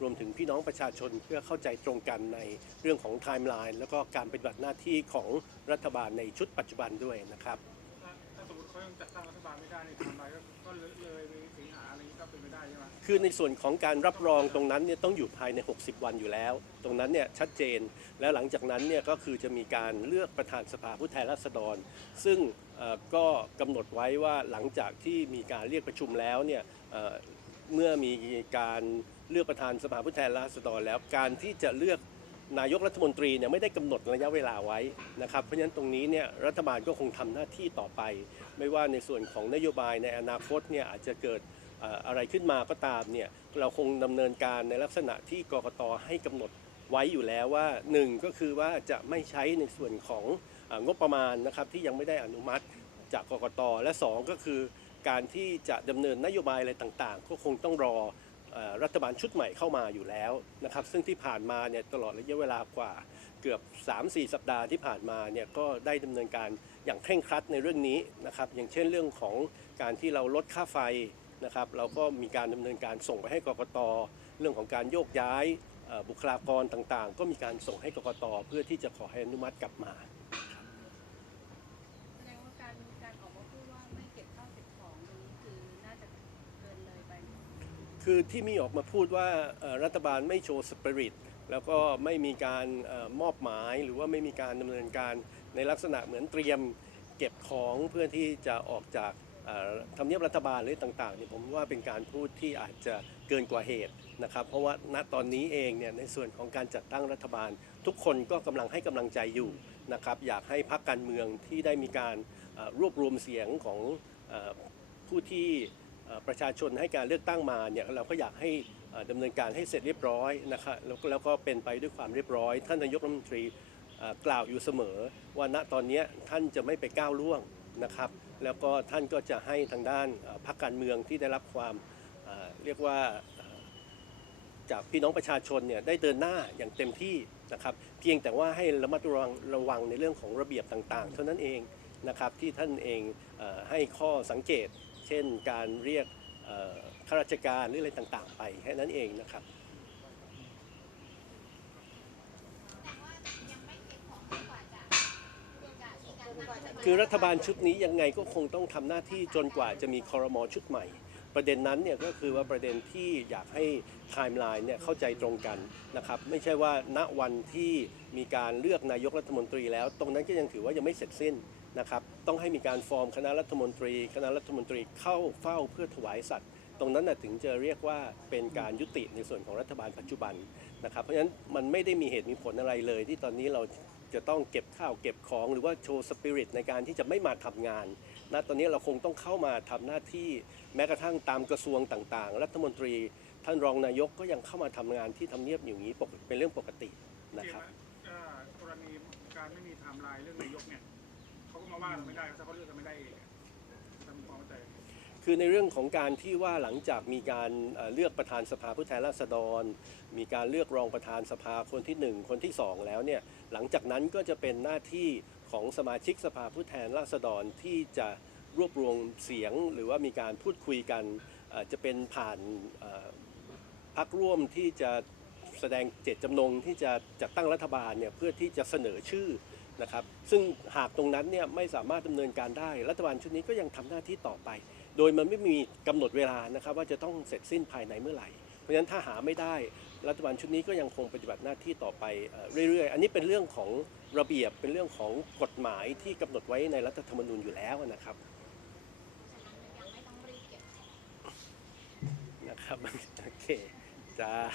รวมถึงพี่น้องประชาชนเพื่อเข้าใจตรงกันในเรื่องของไทม์ไลน์แล้วก็การปฏิบัติหน้าที่ของรัฐบาลในชุดปัจจุบันด้วยนะครับถ้าถ้าสมมติเขายังจัดตั้งรัฐบาลไม่ได้ในทำอะไรก็ก็เลยเลยไปสิงหาอะไรนี้ก็เป็นไปได้ใช่ไหมคือในส่วนของการรับรองตรงนั้นเนี่ยต้องอยู่ภายใน 60 วันอยู่แล้ว ตรงนั้นเนี่ยชัดเจนแล้วหลังจากนั้นเนี่ยก็คือจะมีการเลือกประธานสภาผู้แทนราษฎร ซึ่งเอ่อก็กำหนดไว้ว่าหลังจากที่มีการเรียกประชุมแล้วเนี่ย เมื่อมีการเลือกประธานสภาผู้แทนราษฎรแล้ว การที่จะเลือกนายกรัฐมนตรีเนี่ยไม่ได้กำหนดระยะเวลาไว้นะครับ เพราะฉะนั้นตรงนี้เนี่ยรัฐบาลก็คงทำหน้าที่ต่อไป ไม่ว่าในส่วนของนโยบายในอนาคตเนี่ยอาจจะเกิดอะไรขึ้นมาก็ตามเนี่ยเราคงดำเนินการในลักษณะที่กกตให้กำหนดไว้อยู่แล้วว่าหนึ่งก็คือว่าจะไม่ใช้ในส่วนของงบประมาณนะครับที่ยังไม่ได้อนุมัติจากกกตและสองก็คือ การที่จะดำเนินนโยบายอะไรต่างๆ ก็คงต้องรอรัฐบาลชุดใหม่เข้ามาอยู่แล้วนะครับ ซึ่งที่ผ่านมาเนี่ยตลอดระยะเวลากว่าเกือบ 3-4 สัปดาห์ที่ผ่านมาเนี่ยก็ได้ดำเนินการอย่างเคร่งครัดในเรื่องนี้นะครับ อย่างเช่นเรื่องของการที่เราลดค่าไฟนะครับ เราก็มีการดำเนินการส่งไปให้กรกตเรื่องของการโยกย้ายบุคลากรต่างๆ ก็มีการส่งให้กรกตเพื่อที่จะขอให้อนุมัติกลับมา แสดงว่าการการออกมาพูดว่าไม่เก็บข้าวเก็บของนี้คือน่าจะเกินเลยไป คือที่มีออกมาพูดว่ารัฐบาลไม่โชว์สปิริตแล้วก็ไม่มีการอมอบหมายหรือว่าไม่มีการดำเนินการในลักษณะเหมือนเตรียมเก็บของเพื่อที่จะออกจากทำเนียบรัฐบาลหรือต่างๆเนี่ยผมว่าเป็นการพูดที่อาจจะเกินกว่าเหตุนะครับ เพราะว่าณตอนนี้เองเนี่ยในส่วนของการจัดตั้งรัฐบาล ทุกคนก็กำลังให้กำลังใจอยู่นะครับอยากให้พรรคการเมืองที่ได้มีการรวบรวมเสียงของอผู้ที่ ประชาชนให้การเลือกตั้งมาเนี่ยเราก็อยากให้เอ่อดำเนินการให้เสร็จเรียบร้อยนะครับแล้วก็แล้วก็เป็นไปด้วยความเรียบร้อย ท่านนายกรัฐมนตรีกล่าวอยู่เสมอ ว่าณตอนนี้ท่านจะไม่ไปก้าวล่วงนะครับ แล้วก็ท่านก็จะให้ทางด้านพรรคการเมืองที่ได้รับความเรียกว่าจากพี่น้องประชาชนเนี่ยได้เดินหน้าอย่างเต็มที่นะครับ เพียงแต่ว่าให้ระมัดระวังระวังในเรื่องของระเบียบต่างๆ เท่านั้นเองนะครับที่ท่านเองให้ข้อสังเกต เช่นการเรียกข้าราชการหรืออะไรต่างๆ ไปแค่นั้นเองนะครับคือรัฐบาลชุดนี้ยังไงก็คงต้องทำหน้าที่จนกว่าจะมีคอรมอชุดใหม่ ประเด็นนั้นเนี่ยก็คือว่าประเด็นที่อยากให้ไทม์ไลน์เนี่ยเข้าใจตรงกันนะครับไม่ใช่ว่าณวันที่มีการเลือกนายกรัฐมนตรีแล้ว ตรงนั้นก็ยังถือว่ายังไม่เสร็จสิ้น นะครับต้องให้มีการฟอร์มคณะรัฐมนตรี คณะรัฐมนตรีเข้าเฝ้าเพื่อถวายสัตย์ตรงนั้นนะถึงจะเรียกว่าเป็นการยุติในส่วนของรัฐบาลปัจจุบันนะครับ เพราะฉะนั้นมันไม่ได้มีเหตุมีผลอะไรเลย ที่ตอนนี้เราจะต้องเก็บข้าวเก็บของหรือว่าโชว์สปิริตในการที่จะไม่มาทำงานณตอนนี้เราคงต้องเข้ามาทำหน้าที่แม้กระทั่งตามกระทรวงต่างๆ รัฐมนตรี ท่านรองนายกก็ยังเข้ามาทำงานที่ทำเนียบอยู่างนี้ปกเป็นเรื่องปกตินะครับกรณีการไม่มีไทม์ไลน์เรื่องนายกเนี่ย เขาก็มาว่าเราไม่ได้ถ้าเขาเลือกกันไม่ได้เองอะทำความเข้าใจคือในเรื่องของการที่ว่าหลังจากมีการเลือกประธานสภาผู้แทนราษฎร มีการเลือกรองประธานสภาคนที่ 1 คนที่ 2 แล้วเนี่ยหลังจากนั้นก็จะเป็นหน้าที่ของสมาชิกสภาผู้แทนราษฎรที่จะรวบรวมเสียงหรือว่ามีการพูดคุยกันจะเป็นผ่านพักร่วมที่จะแสดงเจตจำนงที่จะจัดตั้งรัฐบาลเนี่ยเพื่อที่จะเสนอชื่อ นะครับซึ่งหากตรงนั้นเนี่ยไม่สามารถดำเนินการได้รัฐบาลชุดนี้ก็ยังทำหน้าที่ต่อไป โดยมันไม่มีกำหนดเวลานะครับว่าจะต้องเสร็จสิ้นภายในเมื่อไหร่ เพราะฉะนั้นถ้าหาไม่ได้รัฐบาลชุดนี้ก็ยังคงปฏิบัติหน้าที่ต่อไปเอ่อเรื่อยๆ อันนี้เป็นเรื่องของระเบียบเป็นเรื่องของกฎหมายที่กำหนดไว้ในรัฐธรรมนูญอยู่แล้วนะครับฉะนั้นยังไม่ต้องรีบเก็บนะครับโอเคจ้า